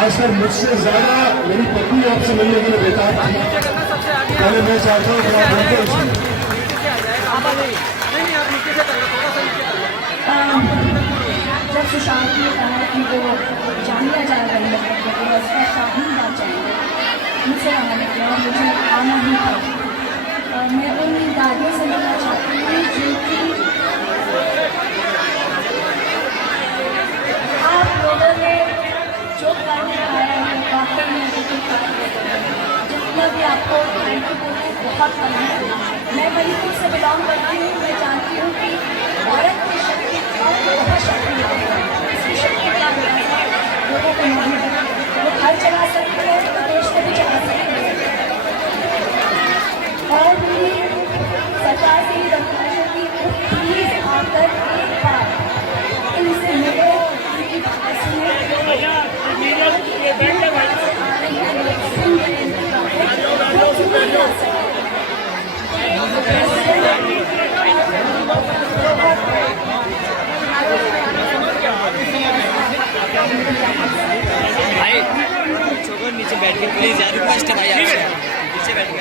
खासकर मुझसे ज्यादा मेरी पत्नी आपसे मिलने के लिए बेताब थी। पहले मैं चाहता हूँ कि आप बिल्कुल जब सुशांत ने कहा कि वो जामिया जा रही है तो उसका शाहीन बात चाहिए मुझसे आना निकला, मुझे आना ही था। मैं उन दादियों से मिलना चाहती हूँ जिनकी आप लोगों ने जो करने आया है डॉक्टर ने जितना भी आपको थैंक यू बोलना बहुत कम है। मैं मणिपुर से बिलोंग करती हूँ, मैं जानती हूँ कि औरत की शक्ति बहुत शक्ति है। इसकी शक्ति क्या है, लोगों को नहीं है। वो घर चला सकती है तो देश को भी चला सकती है। और भी सरकार से ये दरख्वास्त है कि प्लीज़ आकर एक बार इनसे मिले, उनकी बात सुने। भाई नीचे बैठ के प्लीज यार, रिक्वेस्ट है भाई आपसे, नीचे बैठ के।